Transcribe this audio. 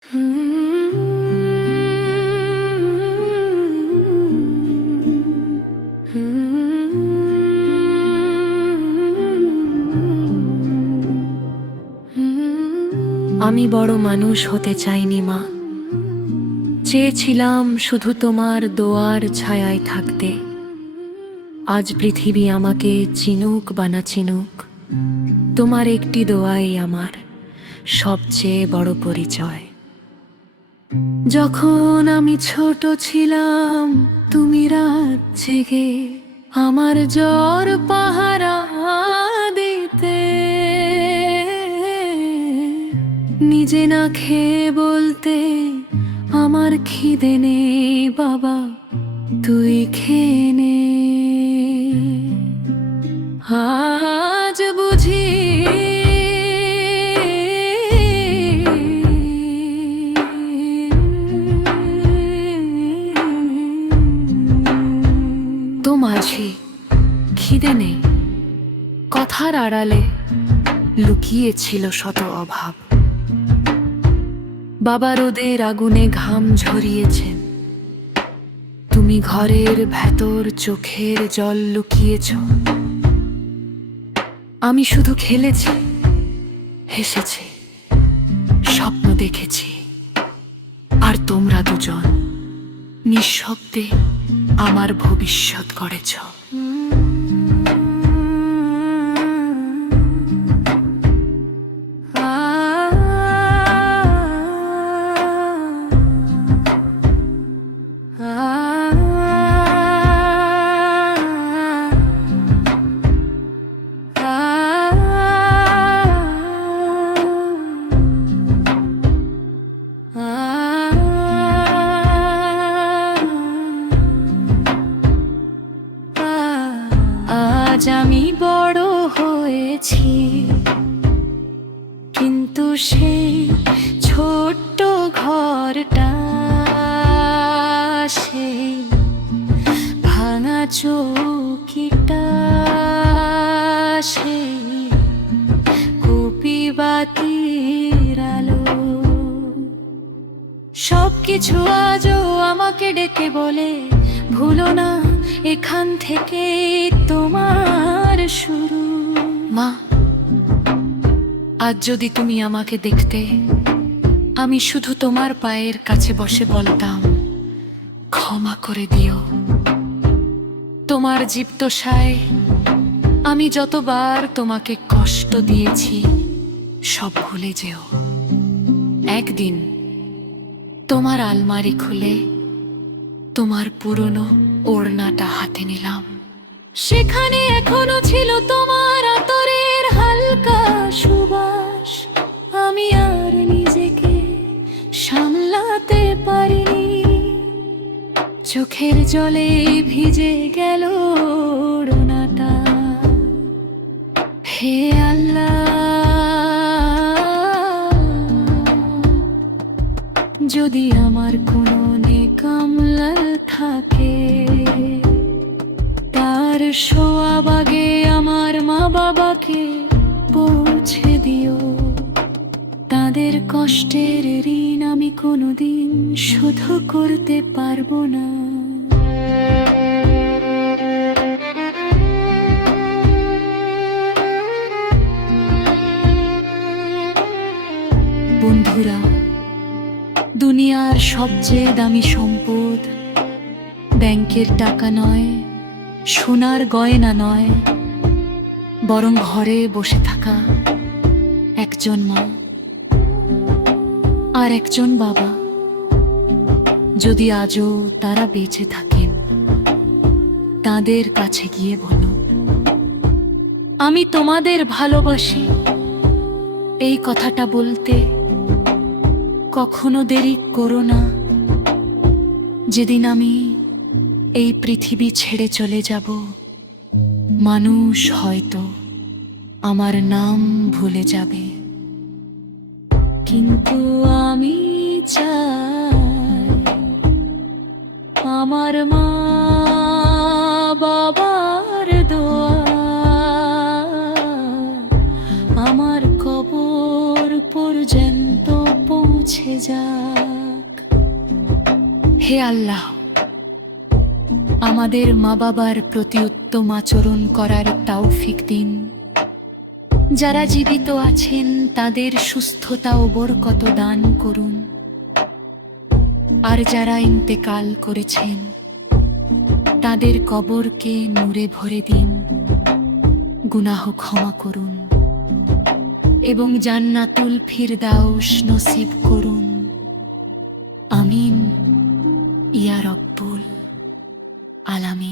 আমি বড় মানুষ হতে চাইনি মা, চেয়েছিলাম শুধু তোমার দোয়ার ছায়ায় থাকতে। আজ পৃথিবী আমাকে চিনুক বা না চিনুক, তোমার একটি দোয়াই আমার সবচেয়ে বড় পরিচয়। যখন আমি ছোট ছিলাম, তুমি রাত জেগে আমার জ্বর পাহারা দিতে, নিজে না খেয়ে বলতে আমার খিদে নেই বাবা, তুই খেয়ে নে। আজ বুঝি তো মাঝে খিদে নেই, কথার আড়ালে লুকিয়েছিল শত অভাব। বাবা রোদের আগুনে ঘাম ঝরিয়েছেন, তুমি ঘরের ভেতর চোখের জল লুকিয়েছ। আমি শুধু খেলেছি, হেসেছি, স্বপ্ন দেখেছি, আর তোমরা দুজন নিঃশব্দে আমার ভবিষ্যৎ গড়েছ। আজ আমি বড় হয়েছি, কিন্তু সেই ছোট্ট ঘরটা, সেই ভাঙা চৌকিটা, সেই কুপি বাতির আলো, সবকিছু আজও আমাকে ডেকে বলে, ভুলো না এখান থেকে তোমার শুরু। মা, আজ যদি তুমি আমাকে দেখতে, আমি শুধু তোমার পায়ের কাছে বসে বলতাম, ক্ষমা করে দিও। তোমার জীবদ্দশায় আমি যতবার তোমাকে কষ্ট দিয়েছি, সব ভুলে যেও। একদিন তোমার আলমারি খুলে তোমার পুরনো ওড়নাটা হাতে নিলাম, সেখানে এখনো ছিল তোমার আতরের হালকা সুবাস। আমি আর নিজেকে সামলাতে পারিনি, চোখের জলে ভিজে গেল ওড়নাটা। হে আল্লাহ, যদি আমার কোনো নেকামল থাকে, তার সোয়াবাগে আমার মা বাবাকে পৌঁছে দিও। তাদের কষ্টের ঋণ আমি কোনোদিন শোধ করতে পারবো না। বন্ধুরা, দুনিয়ার সবচেয়ে দামি সম্পদ ব্যাংকের টাকা নয়, সোনার গয়না নয়, বরং ঘরে বসে থাকা একজন মা আর একজন বাবা। যদি আজও তারা বেঁচে থাকেন, তাদের কাছে গিয়ে বলো, আমি তোমাদের ভালোবাসি। এই কথাটা বলতে কখনো দেরি করো না। যেদিন আমি এই পৃথিবী ছেড়ে চলে যাব, মানুষ হয়তো আমার নাম ভুলে যাবে, কিন্তু আমি চাই আমার মা বাবার দোয়া আমার কবর পর্যন্ত পৌঁছে যায়। হে আল্লাহ, আমাদের মা বাবার প্রতি উত্তম আচরণ করার তৌফিক দিন। যারা জীবিত আছেন তাদের সুস্থতা ও বরকত দান করুন, আর যারা ইন্তেকাল করেছেন তাদের কবরকে নূরে ভরে দিন, গুনাহ ক্ষমা করুন এবং জান্নাতুল ফিরদাউস নসিব করুন। আমিন ইয়া রব্বুল আলামিন।